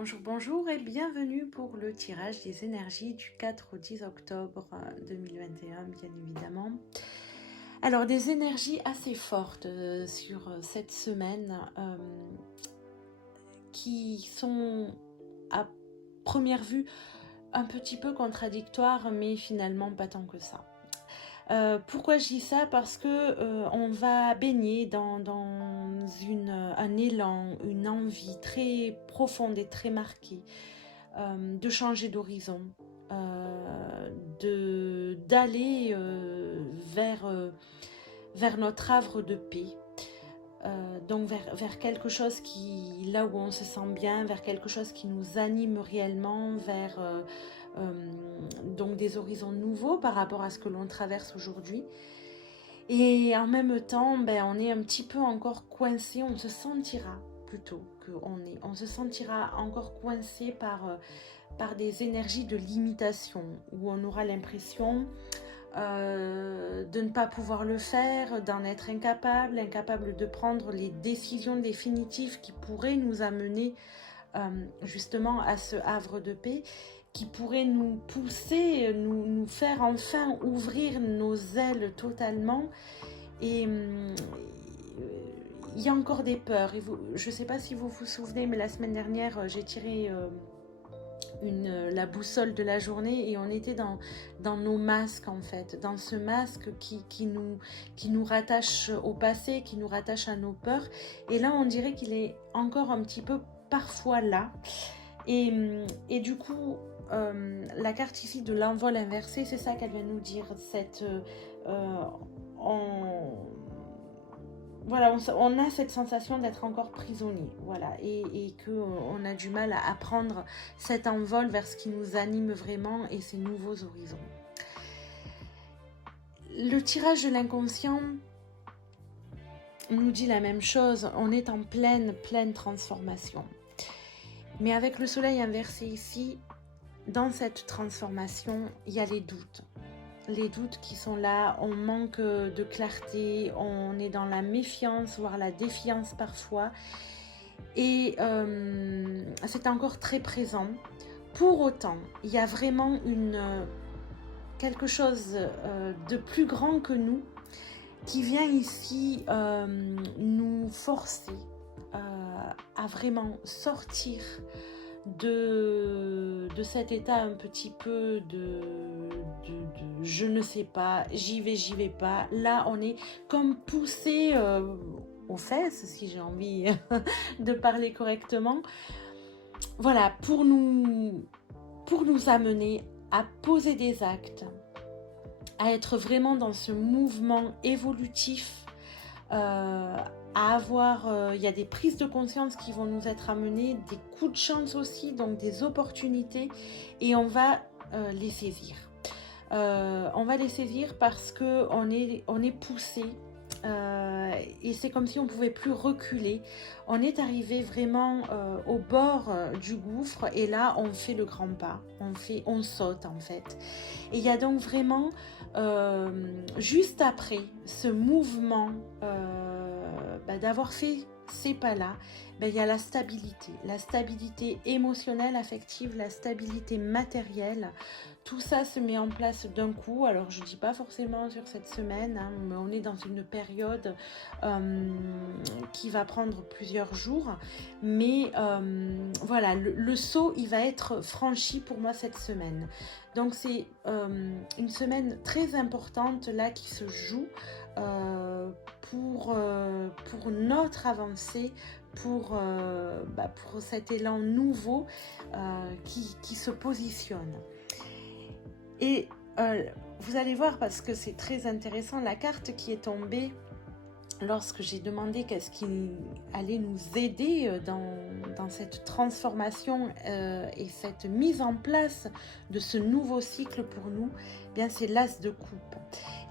Bonjour, bonjour et bienvenue pour le tirage des énergies du 4 au 10 octobre 2021, bien évidemment. Alors, des énergies assez fortes sur cette semaine qui sont à première vue un petit peu contradictoires, mais finalement pas tant que ça. Pourquoi je dis ça? Parce que on va baigner dans un élan, une envie très profonde et très marquée de changer d'horizon, d'aller vers notre havre de paix. Donc vers quelque chose là où on se sent bien, vers quelque chose qui nous anime réellement, vers donc des horizons nouveaux par rapport à ce que l'on traverse aujourd'hui. Et en même temps, on est un petit peu encore coincé, on se sentira plutôt on se sentira encore coincé par des énergies de limitation, où on aura l'impression de ne pas pouvoir le faire, d'en être incapable de prendre les décisions définitives qui pourraient nous amener justement à ce havre de paix, qui pourrait nous pousser, nous faire enfin ouvrir nos ailes totalement. Et il y a encore des peurs. Je ne sais pas si vous vous souvenez, mais la semaine dernière, j'ai tiré la boussole de la journée et on était dans nos masques en fait, dans ce masque qui nous rattache au passé, qui nous rattache à nos peurs. Et là, on dirait qu'il est encore un petit peu parfois là. Et du coup, la carte ici de l'envol inversé, c'est ça qu'elle vient nous dire. Voilà, on a cette sensation d'être encore prisonnier, voilà, et qu'on a du mal à prendre cet envol vers ce qui nous anime vraiment et ces nouveaux horizons. Le tirage de l'inconscient nous dit la même chose, on est en pleine transformation. Mais avec le soleil inversé ici, dans cette transformation, il y a les doutes. Les doutes qui sont là, on manque de clarté, on est dans la méfiance, voire la défiance parfois. Et c'est encore très présent. Pour autant, il y a vraiment quelque chose de plus grand que nous qui vient ici nous forcer à vraiment sortir de cet état un petit peu de je ne sais pas, j'y vais pas. Là, on est comme poussé aux fesses, si j'ai envie de parler correctement. Voilà, pour nous amener à poser des actes, à être vraiment dans ce mouvement évolutif, à avoir, il y a des prises de conscience qui vont nous être amenées, des coups de chance aussi, donc des opportunités, et on va les saisir. On va les saisir parce qu'on est poussé, et c'est comme si on ne pouvait plus reculer. On est arrivé vraiment au bord du gouffre, et là on fait le grand pas, on saute en fait. Et il y a donc vraiment juste après ce mouvement d'avoir fait ces pas-là, il y a la stabilité émotionnelle, affective, la stabilité matérielle. Tout ça se met en place d'un coup. Alors je ne dis pas forcément sur cette semaine, hein, mais on est dans une période qui va prendre plusieurs jours. Mais voilà, le saut, il va être franchi pour moi cette semaine. Donc c'est une semaine très importante là qui se joue pour notre avancée, pour cet élan nouveau qui se positionne. Et vous allez voir, parce que c'est très intéressant, la carte qui est tombée lorsque j'ai demandé qu'est-ce qui allait nous aider dans cette transformation et cette mise en place de ce nouveau cycle pour nous, bien c'est l'as de coupe.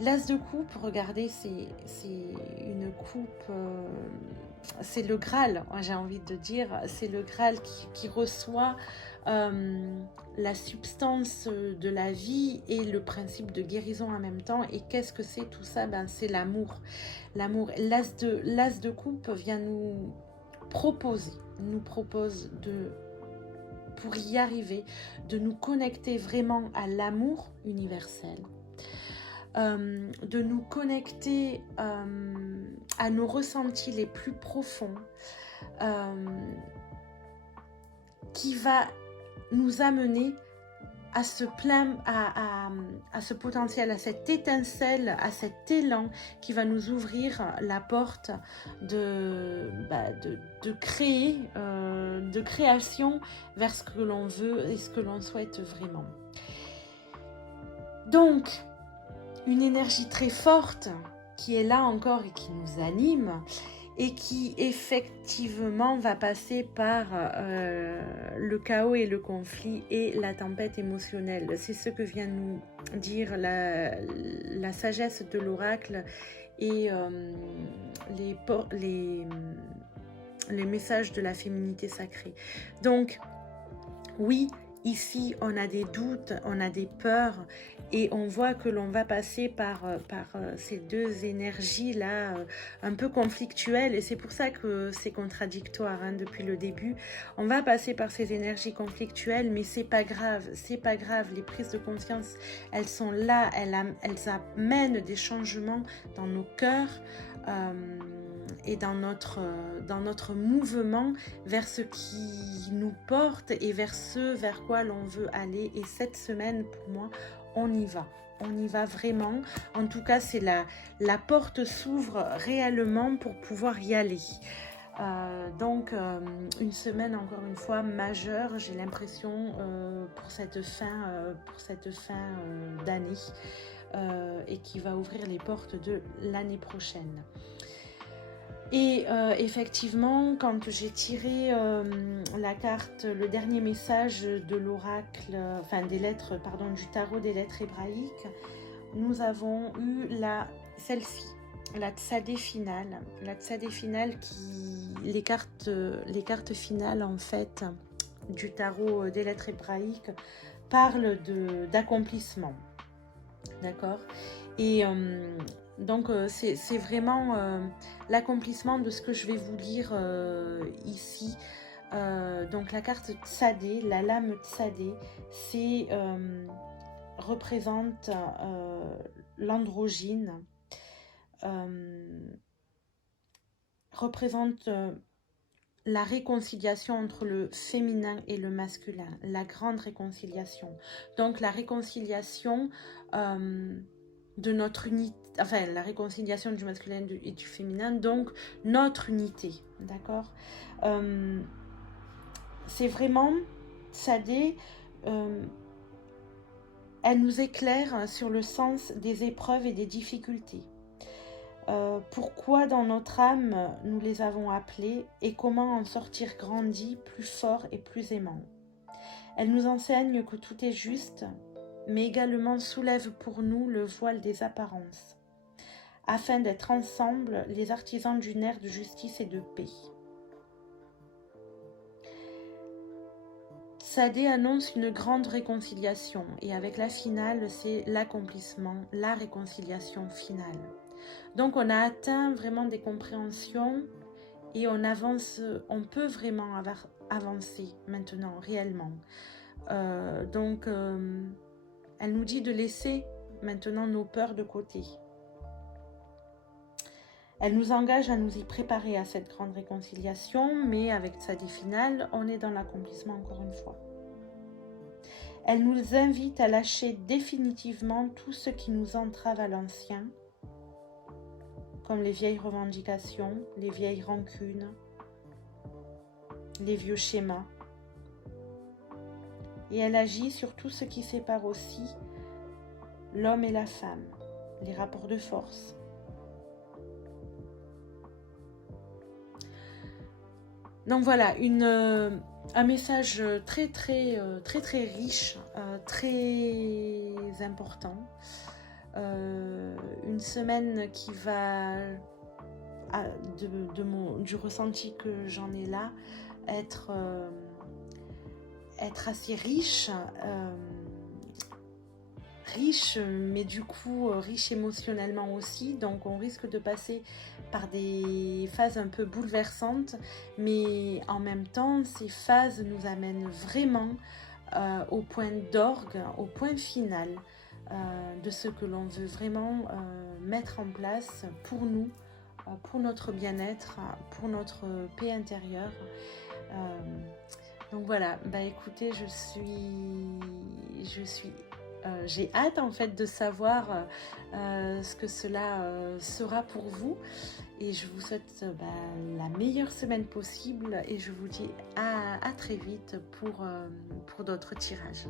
L'as de coupe, regardez, c'est une coupe, c'est le Graal, j'ai envie de dire, c'est le Graal qui reçoit la substance de la vie et le principe de guérison en même temps. Et qu'est-ce que c'est tout ça? C'est l'amour. L'amour. L'as de coupe vient nous propose de pour y arriver, de nous connecter vraiment à l'amour universel, de nous connecter à nos ressentis les plus profonds, qui va nous amener à ce plein, à ce potentiel, à cette étincelle, à cet élan qui va nous ouvrir la porte de créer, de création vers ce que l'on veut et ce que l'on souhaite vraiment. Donc, une énergie très forte qui est là encore et qui nous anime et qui effectivement va passer par le chaos et le conflit et la tempête émotionnelle. C'est ce que vient nous dire la sagesse de l'oracle et les messages de la féminité sacrée. Donc, oui, ici, on a des doutes, on a des peurs et on voit que l'on va passer par ces deux énergies-là un peu conflictuelles et c'est pour ça que c'est contradictoire depuis le début. On va passer par ces énergies conflictuelles mais c'est pas grave, les prises de conscience, elles sont là, elles amènent des changements dans nos cœurs et dans notre mouvement vers ce qui nous porte et vers ce vers quoi l'on veut aller. Et cette semaine, pour moi, on y va vraiment. En tout cas, c'est la porte s'ouvre réellement pour pouvoir y aller. Donc, une semaine, encore une fois, majeure, j'ai l'impression, pour cette fin d'année et qui va ouvrir les portes de l'année prochaine. Et effectivement, quand j'ai tiré la carte, le dernier message de l'oracle, du tarot des lettres hébraïques, nous avons eu celle-ci, la Tsadé finale. La Tsadé finale les cartes finales en fait du tarot des lettres hébraïques parlent d'accomplissement. D'accord ? Et donc c'est vraiment l'accomplissement de ce que je vais vous lire ici. Donc la carte Tsadé, la lame Tsadé, représente l'androgyne, représente la réconciliation entre le féminin et le masculin, la grande réconciliation. Donc la réconciliation de notre unité, enfin la réconciliation du masculin et du féminin, donc notre unité, d'accord. C'est vraiment Tsadé, elle nous éclaire sur le sens des épreuves et des difficultés. Pourquoi dans notre âme nous les avons appelés et comment en sortir grandi, plus fort et plus aimant. Elle nous enseigne que tout est juste, mais également soulève pour nous le voile des apparences, afin d'être ensemble les artisans d'une ère de justice et de paix. Tsadé annonce une grande réconciliation et avec la finale, c'est l'accomplissement, la réconciliation finale. Donc on a atteint vraiment des compréhensions et on avance, on peut vraiment avancer maintenant, réellement. Elle nous dit de laisser maintenant nos peurs de côté. Elle nous engage à nous y préparer à cette grande réconciliation, mais avec Tsadé finale, on est dans l'accomplissement encore une fois. Elle nous invite à lâcher définitivement tout ce qui nous entrave à l'ancien, comme les vieilles revendications, les vieilles rancunes, les vieux schémas. Et elle agit sur tout ce qui sépare aussi l'homme et la femme, les rapports de force. Donc voilà, un message très riche, très important. Une semaine qui va, du ressenti que j'en ai là, être assez riche, riche, mais du coup riche émotionnellement aussi. Donc on risque de passer par des phases un peu bouleversantes, mais en même temps, ces phases nous amènent vraiment au point d'orgue, au point final de ce que l'on veut vraiment mettre en place pour notre bien-être, pour notre paix intérieure. Euh, donc voilà, bah écoutez, j'ai hâte en fait de savoir ce que cela sera pour vous, et je vous souhaite la meilleure semaine possible, et je vous dis à très vite pour d'autres tirages.